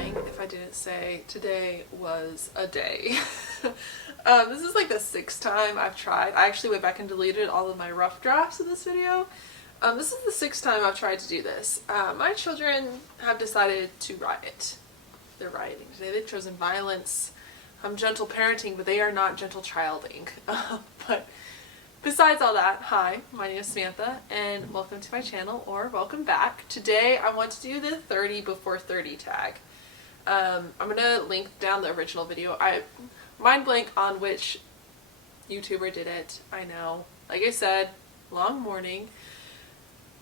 lying if I didn't say today was a day. This is like the 6th time I've tried. I actually went back and deleted all of my rough drafts of this video. This is the 6th time I've tried to do this. My children have decided to riot. They're rioting today. They've chosen violence. I'm gentle parenting, but they are not gentle childing. But besides all that, hi, my name is Samantha, and welcome to my channel, or welcome back. Today I want to do the 30 before 30 tag. I'm going to link down the original video. I mind blank on which YouTuber did it, I know. Like I said, long morning.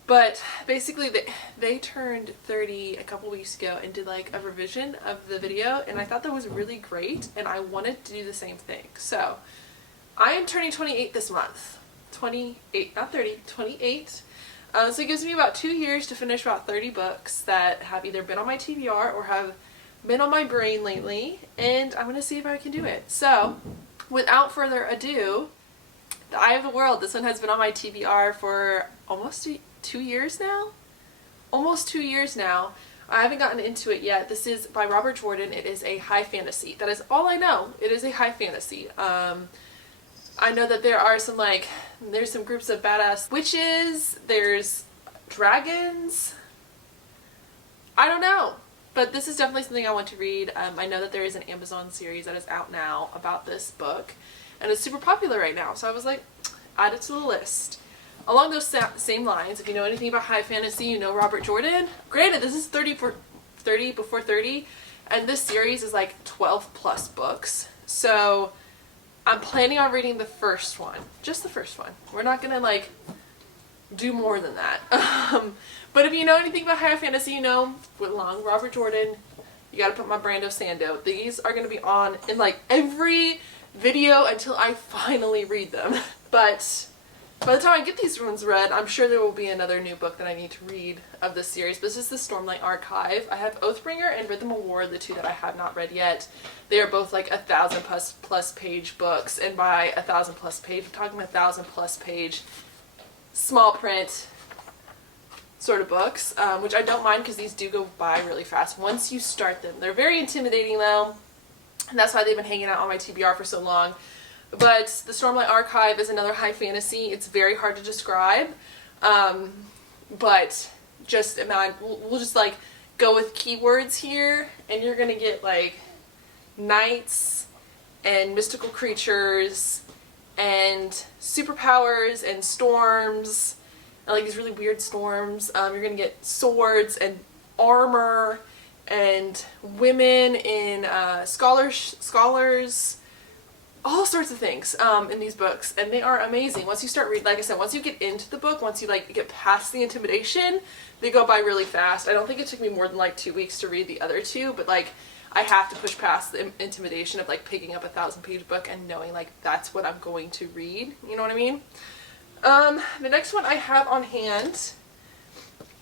But basically they turned 30 a couple weeks ago and did like a revision of the video, and I thought that was really great, and I wanted to do the same thing. So I am turning 28 this month. 28, not 30, 28. So it gives me about 2 years to finish about 30 books that have either been on my TBR or have been on my brain lately, and I'm going to see if I can do it. So without further ado, The Eye of the World. This one has been on my TBR for almost 2 years now? Almost 2 years now. I haven't gotten into it yet. This is by Robert Jordan. It is a high fantasy. That is all I know. It is a high fantasy. I know that there are there's some groups of badass witches, there's dragons. I don't know. But this is definitely something I want to read. I know that there is an Amazon series that is out now about this book, and it's super popular right now. So I was like, add it to the list. Along those same lines, if you know anything about high fantasy, you know Robert Jordan. Granted, this is 30 before 30, and this series is like 12 plus books. So I'm planning on reading the first one. Just the first one. We're not gonna like do more than that. But if you know anything about high fantasy, you know, along Robert Jordan, you gotta put my Brando Sando. These are gonna be on in like every video until I finally read them. But by the time I get these ones read, I'm sure there will be another new book that I need to read of this series. But this is the Stormlight Archive. I have Oathbringer and Rhythm of War, the two that I have not read yet. They are both like 1,000 plus page books, and by 1,000 plus page, I'm talking 1,000 plus page small print sort of books, which I don't mind because these do go by really fast once you start them. They're very intimidating though, and that's why they've been hanging out on my TBR for so long. But the Stormlight Archive is another high fantasy. It's very hard to describe, but just imagine, we'll just like go with keywords here, and you're gonna get like knights and mystical creatures and superpowers and storms, and like these really weird storms. You're gonna get swords and armor and women in scholars, all sorts of things in these books, and they are amazing. Once you start reading, like I said, once you get into the book, once you like get past the intimidation, they go by really fast. I don't think it took me more than like 2 weeks to read the other two, but like I have to push past the intimidation of like picking up a 1,000-page book and knowing like that's what I'm going to read. You know what I mean? The next one I have on hand,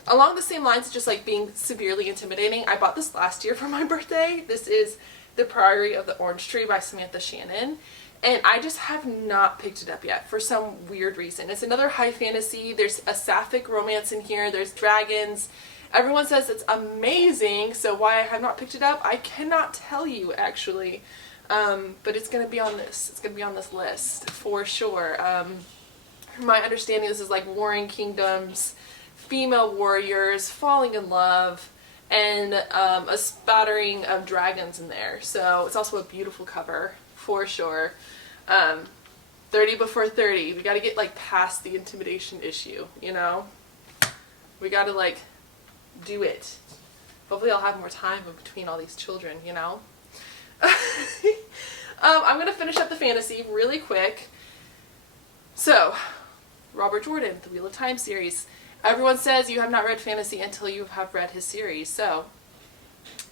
along the same lines of just like being severely intimidating, I bought this last year for my birthday. This is The Priory of the Orange Tree by Samantha Shannon, and I just have not picked it up yet for some weird reason. It's another high fantasy. There's a sapphic romance in here. There's dragons. Everyone says it's amazing, so why I have not picked it up, I cannot tell you actually. But it's gonna be on this. It's gonna be on this list for sure. From my understanding, this is like warring kingdoms, female warriors falling in love, and a spattering of dragons in there. So it's also a beautiful cover for sure. 30 before 30. We gotta get like past the intimidation issue, you know? We gotta like do it. Hopefully I'll have more time in between all these children, you know? I'm gonna finish up the fantasy really quick. So, Robert Jordan, the Wheel of Time series. Everyone says you have not read fantasy until you have read his series, so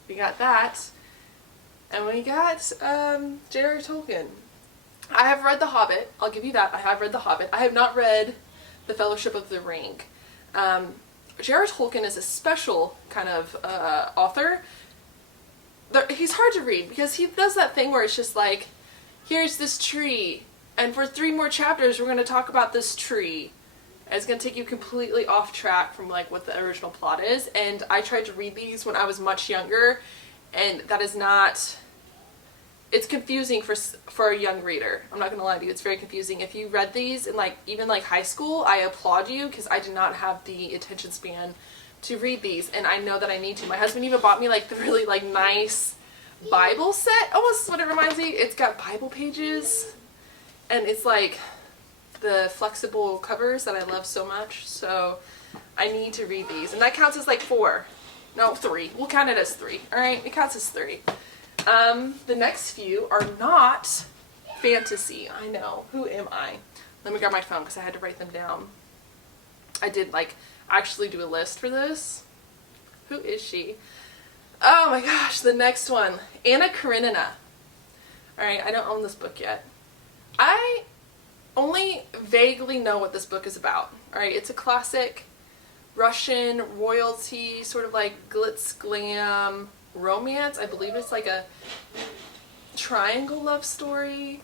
we got that. And we got J.R.R. Tolkien. I have read The Hobbit. I'll give you that. I have read The Hobbit. I have not read The Fellowship of the Ring. J.R.R. Tolkien is a special kind of author. He's hard to read because he does that thing where it's just like, here's this tree, and for 3 more chapters we're going to talk about this tree. And it's going to take you completely off track from like what the original plot is. And I tried to read these when I was much younger, and that is not, it's confusing for a young reader. I'm not gonna lie to you, it's very confusing. If you read these in like even like high school, I applaud you, because I did not have the attention span to read these, and I know that I need to. My husband even bought me like the really like nice Bible set, almost what it reminds me. It's got Bible pages, and it's like the flexible covers that I love so much, so I need to read these, and that counts as like 4. No, 3. We'll count it as 3. Alright, it counts as 3. The next few are not fantasy. I know. Who am I? Let me grab my phone because I had to write them down. I did like actually do a list for this. Who is she? Oh my gosh, the next one. Anna Karenina. Alright, I don't own this book yet. I only vaguely know what this book is about. Alright, it's a classic Russian royalty, sort of like glitz glam romance. I believe it's like a triangle love story.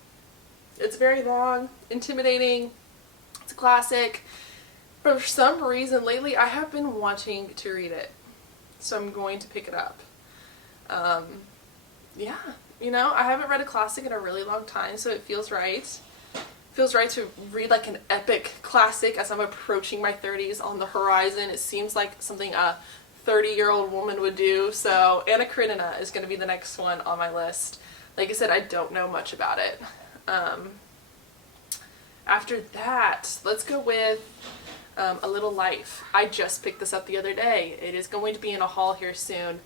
It's very long, intimidating. It's a classic. For some reason lately I have been wanting to read it, so I'm going to pick it up. Yeah, you know, I haven't read a classic in a really long time, so it feels right. Feels right to read like an epic classic as I'm approaching my 30s on the horizon. It seems like something a 30-year-old woman would do. So Anna Karenina is going to be the next one on my list. Like I said, I don't know much about it. After that, let's go with A Little Life. I just picked this up the other day. It is going to be in a haul here soon.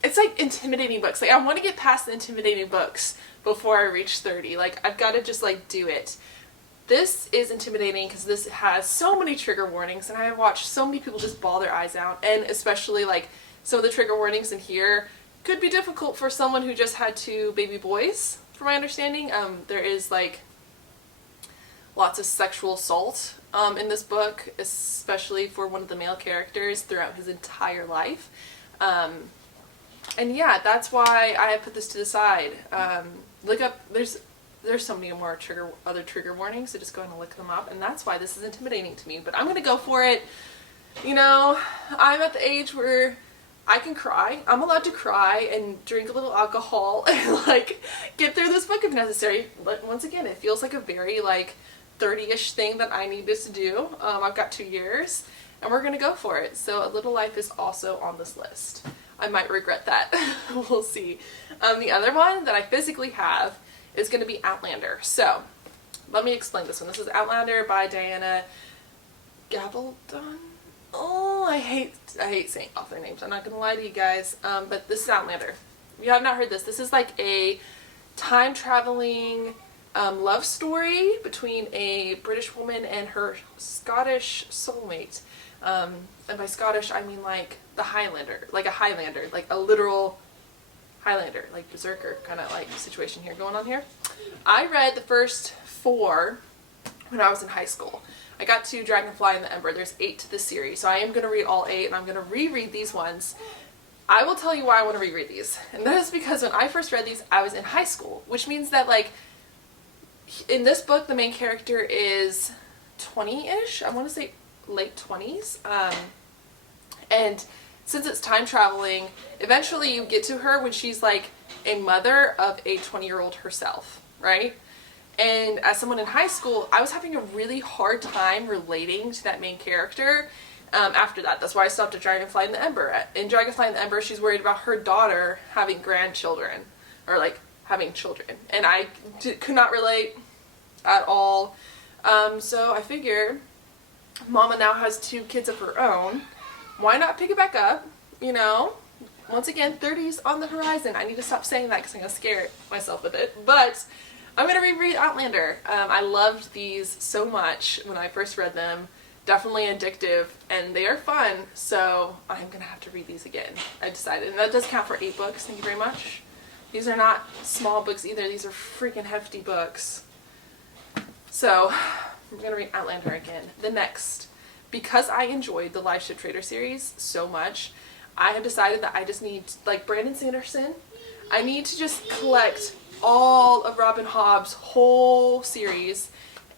It's like intimidating books. Like I want to get past the intimidating books before I reach 30. Like I've got to just like do it. This is intimidating because this has so many trigger warnings, and I have watched so many people just bawl their eyes out, and especially like some of the trigger warnings in here could be difficult for someone who just had 2 baby boys, from my understanding. There is like lots of sexual assault in this book, especially for one of the male characters throughout his entire life. And yeah, that's why I have put this to the side. Look up, there's so many more other trigger warnings, so just go ahead and look them up, and that's why this is intimidating to me, but I'm gonna go for it. You know, I'm at the age where I can cry. I'm allowed to cry and drink a little alcohol and like get through this book if necessary. But once again, it feels like a very like 30-ish thing that I needed to do. I've got 2 years, and we're gonna go for it. So A Little Life is also on this list. I might regret that. We'll see. The other one that I physically have is going to be Outlander. So, let me explain this one. This is Outlander by Diana Gabaldon. Oh, I hate saying author names. I'm not going to lie to you guys. But this is Outlander. If you have not heard this, this is like a time-traveling love story between a British woman and her Scottish soulmate. And by Scottish, I mean like the Highlander, like a literal Highlander, like berserker kind of like situation here going on here. I read the first 4 when I was in high school. I got to Dragonfly and the Ember. There's 8 to this series, so I am going to read all 8, and I'm going to reread these ones. I will tell you why I want to reread these, and that is because when I first read these, I was in high school, which means that like in this book, the main character is 20-ish. I want to say late 20s. And since it's time traveling, eventually you get to her when she's like a mother of a 20-year-old herself, right? And as someone in high school, I was having a really hard time relating to that main character after that. That's why I stopped at Dragonfly and the Ember. In Dragonfly and the Ember, she's worried about her daughter having grandchildren, or like having children. And I could not relate at all. So I figured Mama now has 2 kids of her own. Why not pick it back up? You know, once again, 30s on the horizon. I need to stop saying that because I'm going to scare myself with it. But I'm going to reread Outlander. I loved these so much when I first read them. Definitely addictive, and they are fun, so I'm going to have to read these again. I decided, and that does count for 8 books. Thank you very much. These are not small books either. These are freaking hefty books. So I'm going to read Outlander again. The next, because I enjoyed the Live Ship Trader series so much, I have decided that I just need, like Brandon Sanderson, I need to just collect all of Robin Hobb's whole series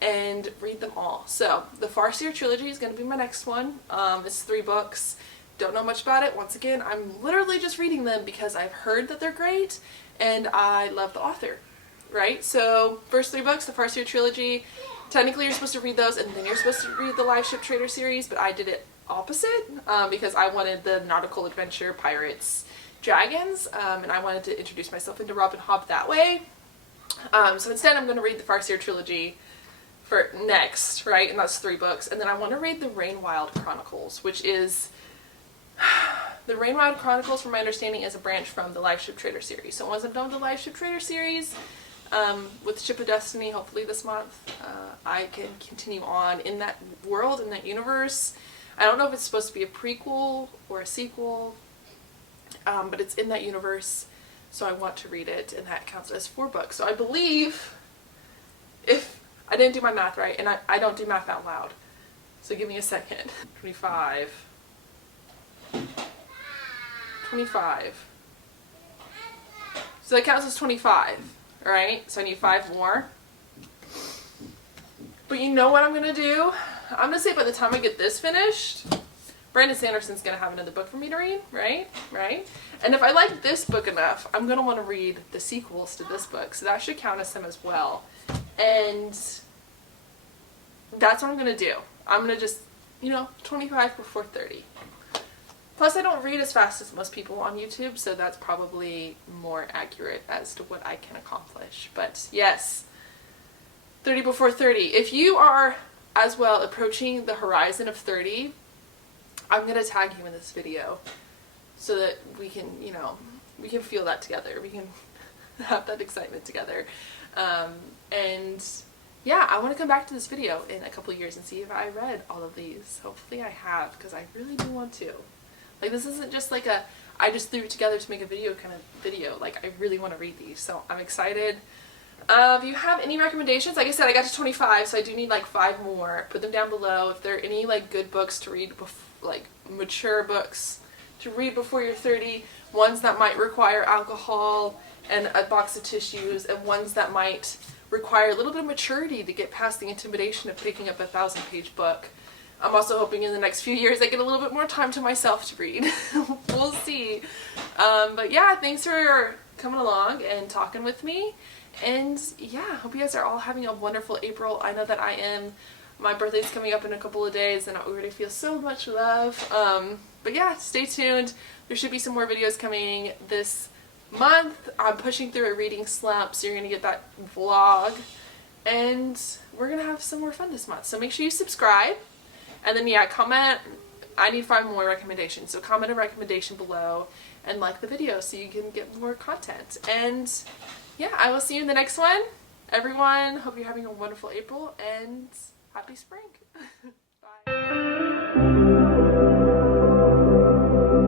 and read them all. So the Farseer trilogy is going to be my next one. It's 3 books. don't know much about it, once again, I'm literally just reading them because I've heard that they're great and I love the author, right? So first 3 books, the Farseer trilogy, technically you're supposed to read those and then you're supposed to read the Live Ship Trader series, but I did it opposite because I wanted the nautical adventure, pirates, dragons, and I wanted to introduce myself into Robin Hobb that way. So instead I'm going to read the Farseer trilogy for next, right? And that's 3 books. And then I want to read the Rainwild Chronicles, which is... The Rainwild Chronicles, from my understanding, is a branch from the Live Ship Trader series. So once I'm done with the Live Ship Trader series, with Ship of Destiny, hopefully this month, I can continue on in that world, in that universe. I don't know if it's supposed to be a prequel or a sequel, but it's in that universe, so I want to read it, and that counts as 4 books. So I believe, if I didn't do my math right, and I don't do math out loud, so give me a second. 25. So that counts as 25, right? So I need 5 more. But you know what I'm going to do? I'm going to say by the time I get this finished, Brandon Sanderson's going to have another book for me to read, right? Right? And if I like this book enough, I'm going to want to read the sequels to this book. So that should count as them as well. And that's what I'm going to do. I'm going to just, 25 before 30. Plus, I don't read as fast as most people on YouTube, so that's probably more accurate as to what I can accomplish. But yes, 30 before 30. If you are as well approaching the horizon of 30, I'm going to tag you in this video so that we can, we can feel that together. We can have that excitement together. And yeah, I want to come back to this video in a couple years and see if I read all of these. Hopefully I have, because I really do want to. Like, this isn't just like I just threw it together to make a video kind of video. Like, I really want to read these, so I'm excited. If you have any recommendations, like I said, I got to 25, so I do need like 5 more. Put them down below. If there are any like good books to read, like mature books to read before you're 30, ones that might require alcohol and a box of tissues, and ones that might require a little bit of maturity to get past the intimidation of picking up a 1,000-page book. I'm also hoping in the next few years I get a little bit more time to myself to read. We'll see. But yeah, thanks for coming along and talking with me. And yeah, hope you guys are all having a wonderful April. I know that I am. My birthday's coming up in a couple of days and I already feel so much love. But yeah, stay tuned. There should be some more videos coming this month. I'm pushing through a reading slump, so you're going to get that vlog. And we're going to have some more fun this month. So make sure you subscribe. And then yeah, comment. I need 5 more recommendations. So comment a recommendation below and like the video so you can get more content. And yeah, I will see you in the next one. Everyone, hope you're having a wonderful April and happy spring. Bye.